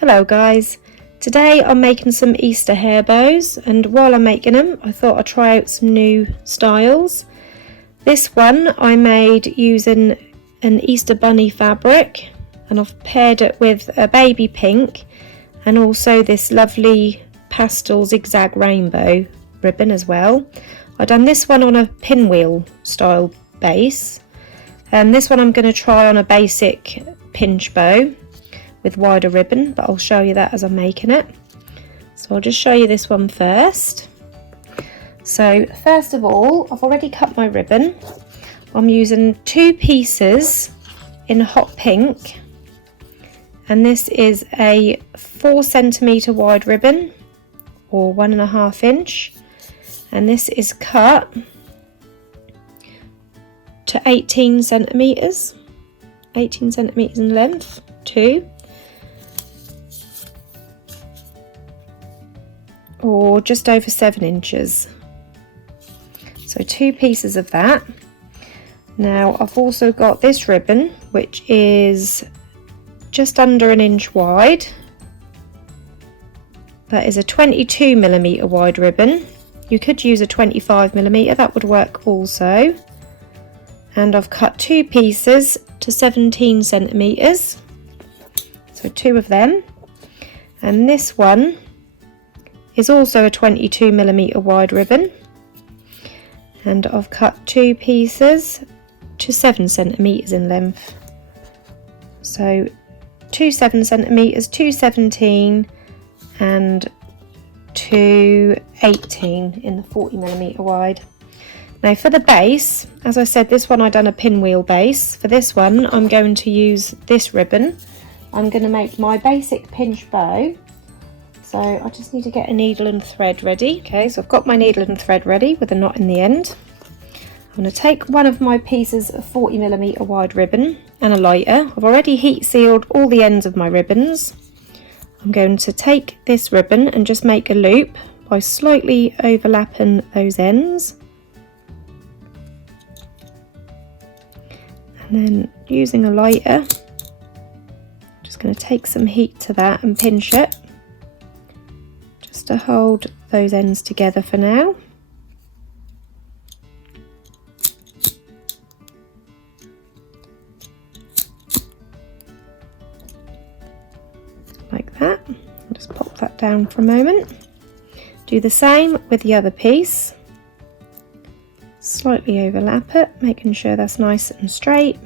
Hello guys, today I'm making some Easter hair bows, and while I'm making them I thought I'd try out some new styles. This one I made using an Easter bunny fabric, and I've paired it with a baby pink and also this lovely pastel zigzag rainbow ribbon as well. I've done this one on a pinwheel style base, and this one I'm going to try on a basic pinch bow with wider ribbon, but I'll show you that as I'm making it. So I'll just show you this one first. So first of all, I've already cut my ribbon. I'm using 2 pieces in hot pink, and this is a 4 centimetre wide ribbon or 1.5 inch, and this is cut to 18 centimetres in length, 2, or just over 7 inches. So 2 pieces of that. Now I've also got this ribbon, which is just under 1 inch wide. That is a 22mm wide ribbon. You could use a 25mm, that would work also. And I've cut 2 pieces to 17 centimetres, so 2 of them. And this one is also a 22mm wide ribbon, and I've cut 2 pieces to 7 centimetres in length. So 2 7 centimetres, 2 17 and 2 18 in the 40mm wide. Now for the base, as I said, this one I've done a pinwheel base. For this one I'm going to use this ribbon. I'm going to make my basic pinch bow. So I just need to get a needle and thread ready. Okay, so I've got my needle and thread ready with a knot in the end. I'm going to take one of my pieces of 40mm wide ribbon and a lighter. I've already heat sealed all the ends of my ribbons. I'm going to take this ribbon and just make a loop by slightly overlapping those ends. And then using a lighter, I'm just going to take some heat to that and pinch it, just to hold those ends together for now. Like that. I'll just pop that down for a moment. Do the same with the other piece. Slightly overlap it, making sure that's nice and straight.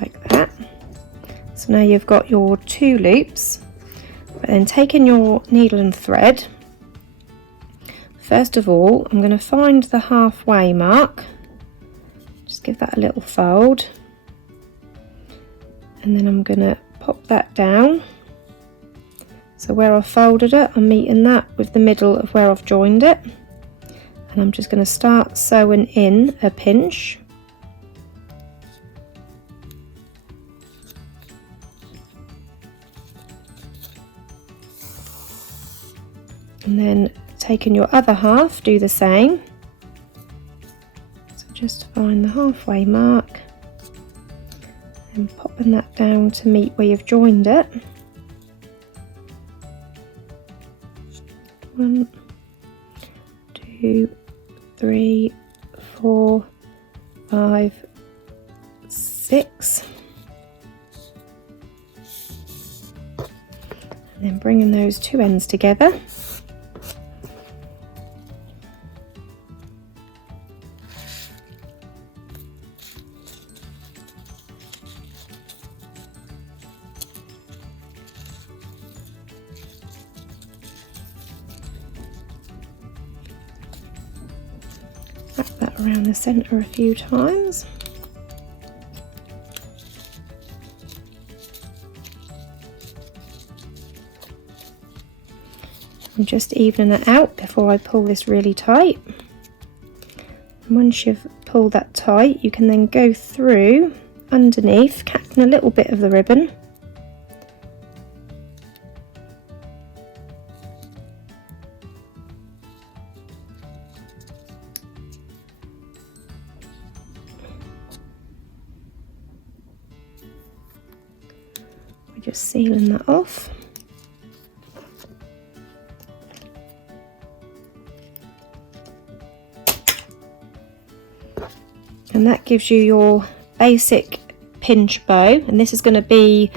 Like that. So now you've got your 2 loops. But then taking your needle and thread, first of all I'm going to find the halfway mark, just give that a little fold, and then I'm going to pop that down. So where I've folded it, I'm meeting that with the middle of where I've joined it, and I'm just going to start sewing in a pinch. And then taking your other half, do the same. So just find the halfway mark and popping that down to meet where you've joined it. 1, 2, 3, 4, 5, 6. And then bringing those 2 ends together. Wrap that around the centre a few times. I'm just evening it out before I pull this really tight. And once you've pulled that tight, you can then go through underneath, catching a little bit of the ribbon. We're just sealing that off. And that gives you your basic pinch bow, and this is going to be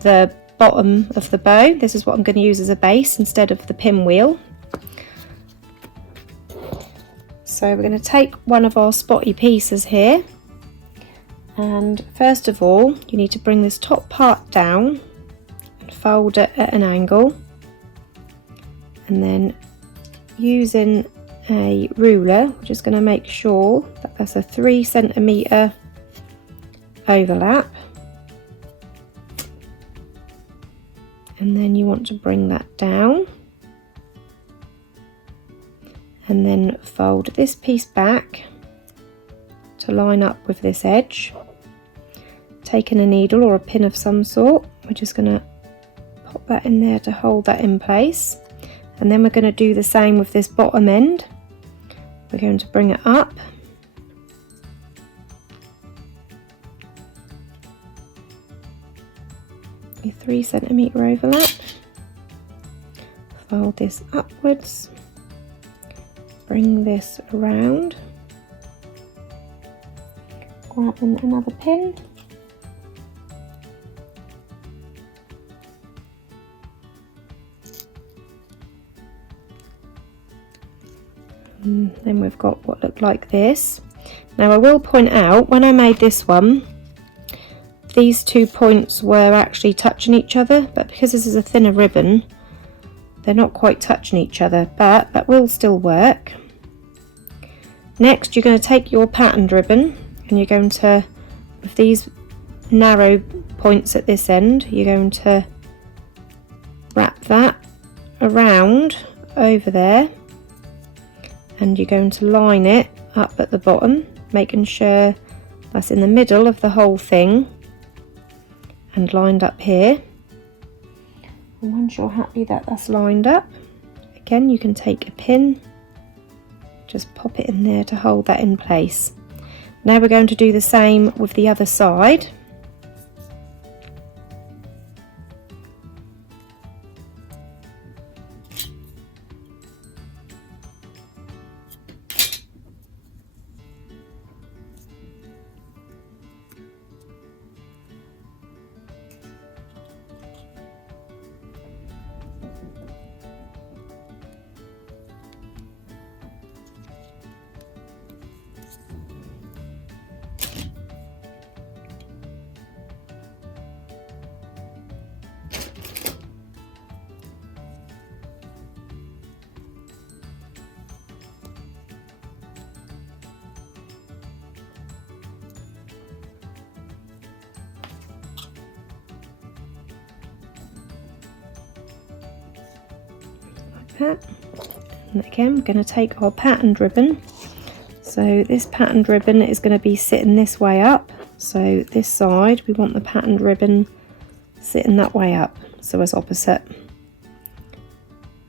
the bottom of the bow. This is what I'm going to use as a base instead of the pinwheel. So we're going to take one of our spotty pieces here, and first of all you need to bring this top part down and fold it at an angle, and then using a ruler, we're just going to make sure that that's a 3 centimetre overlap, and then you want to bring that down and then fold this piece back to line up with this edge. Taking a needle or a pin of some sort, we're just going to pop that in there to hold that in place, and then we're going to do the same with this bottom end. We're going to bring it up, a 3 centimetre overlap, fold this upwards, bring this around, grabbing another pin, and then we've got what looked like this. Now I will point out, when I made this one, these 2 points were actually touching each other, but because this is a thinner ribbon, they're not quite touching each other, but that will still work. Next, you're going to take your patterned ribbon and you're going to, with these narrow points at this end, you're going to wrap that around over there, and you're going to line it up at the bottom, making sure that's in the middle of the whole thing and lined up here. And once you're happy that that's lined up, again you can take a pin, just pop it in there to hold that in place. Now we're going to do the same with the other side. That. And again, we're going to take our patterned ribbon. So this patterned ribbon is going to be sitting this way up. So this side, we want the patterned ribbon sitting that way up, so as opposite.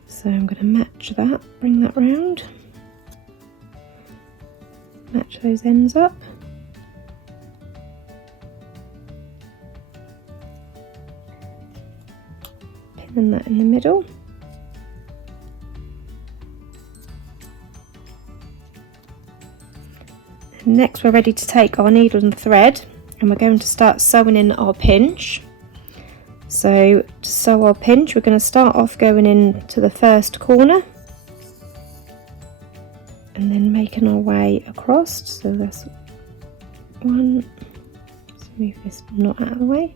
So I'm going to match that, bring that round, match those ends up. Pinning that in the middle. Next we're ready to take our needle and thread, and we're going to start sewing in our pinch. So to sew our pinch, we're going to start off going into the first corner and then making our way across. So that's one, let's move this knot out of the way.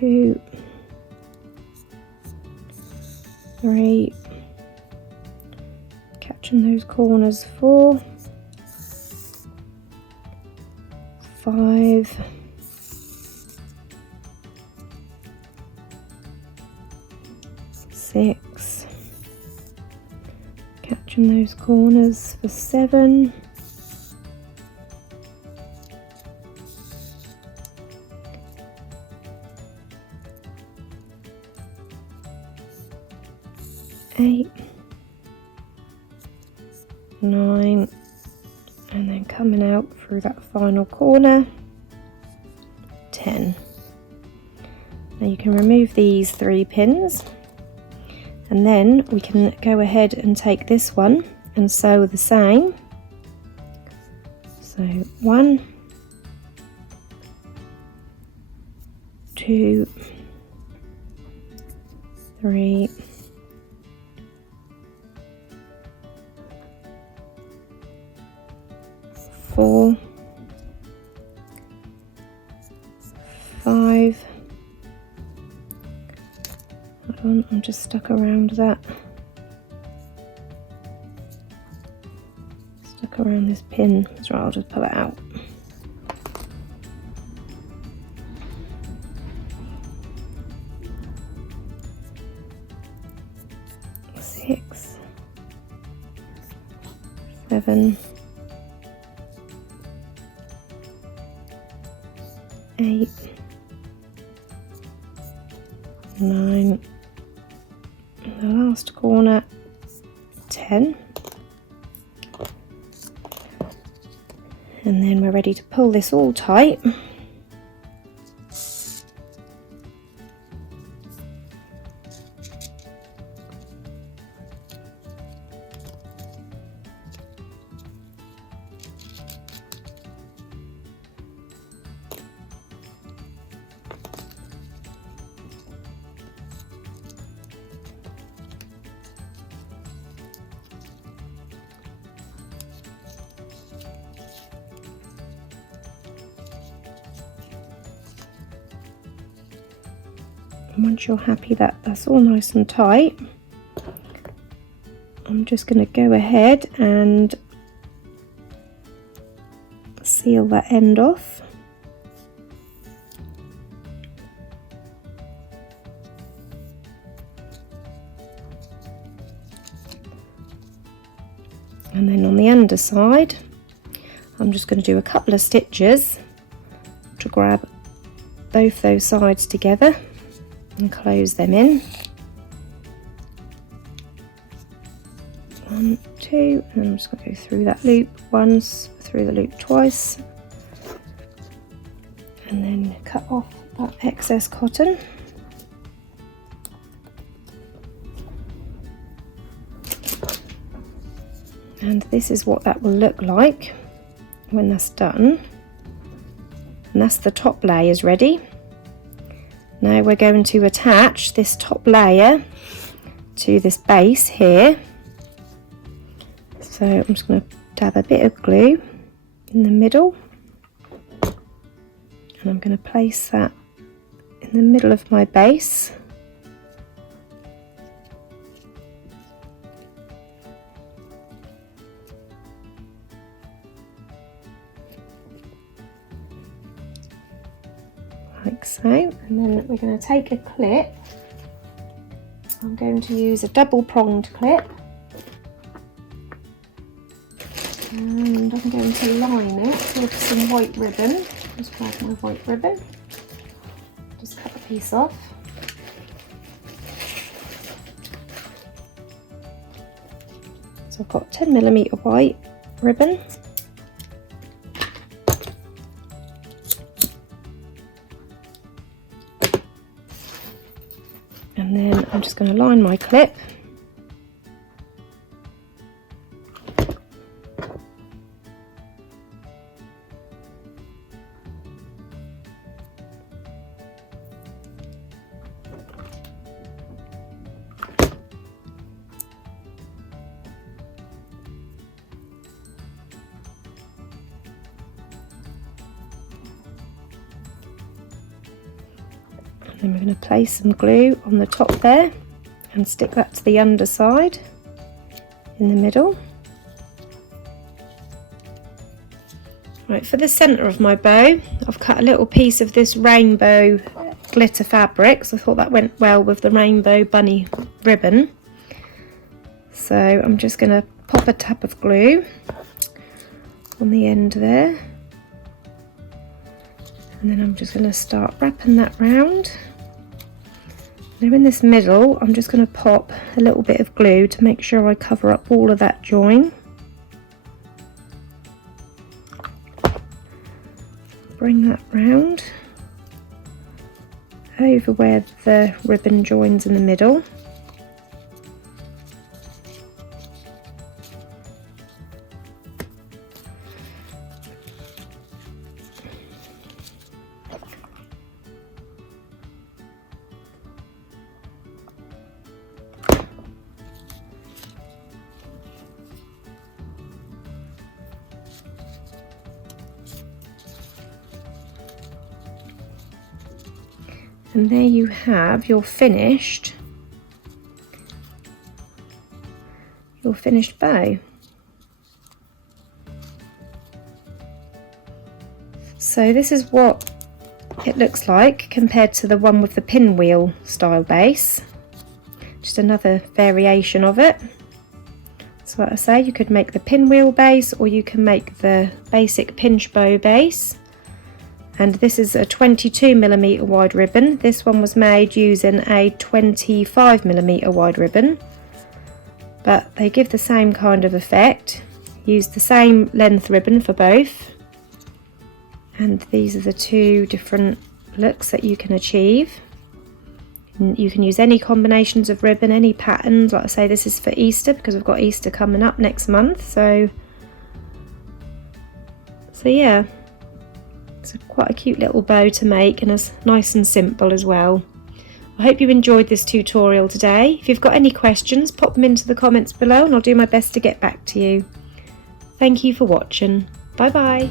2, 3, catching those corners, 4, 5, 6, Matching those corners for 7. Eight, 9, and then coming out through that final corner, 10. Now you can remove these 3 pins, and then we can go ahead and take this one and sew the same. So 1, 2, 3, 4, 5. Hold on, I'm just stuck around that. Stuck around this pin. That's right, I'll just pull it out. Six, 7, 8, 9, the last corner, 10, and then we're ready to pull this all tight. And once you're happy that that's all nice and tight, I'm just going to go ahead and seal that end off. And then on the underside, I'm just going to do a couple of stitches to grab both those sides together and close them in. 1, 2, and I'm just going to go through that loop once, through the loop twice, and then cut off that excess cotton. And this is what that will look like when that's done. And that's the top layers ready. Now we're going to attach this top layer to this base here. So I'm just going to dab a bit of glue in the middle, and I'm going to place that in the middle of my base. Like so, and then we're going to take a clip. I'm going to use a double-pronged clip, and I'm going to line it with some white ribbon. Just grab my white ribbon, just cut a piece off. So I've got 10mm white ribbon. And then I'm just going to line my clip. Then we're going to place some glue on the top there and stick that to the underside in the middle. Right, for the centre of my bow, I've cut a little piece of this rainbow glitter fabric, so I thought that went well with the rainbow bunny ribbon. So I'm just going to pop a tab of glue on the end there, and then I'm just going to start wrapping that round. Now in this middle, I'm just going to pop a little bit of glue to make sure I cover up all of that join. Bring that round over where the ribbon joins in the middle. And there you have your finished bow. So this is what it looks like compared to the one with the pinwheel style base. Just another variation of it. So like I say, you could make the pinwheel base, or you can make the basic pinch bow base. And this is a 22mm wide ribbon. This one was made using a 25mm wide ribbon, but they give the same kind of effect. Use the same length ribbon for both, and these are the two different looks that you can achieve. You can use any combinations of ribbon, any patterns. Like I say, this is for Easter because we've got Easter coming up next month, so yeah. It's quite a cute little bow to make, and it's nice and simple as well. I hope you enjoyed this tutorial today. If you've got any questions, pop them into the comments below and I'll do my best to get back to you. Thank you for watching. Bye bye.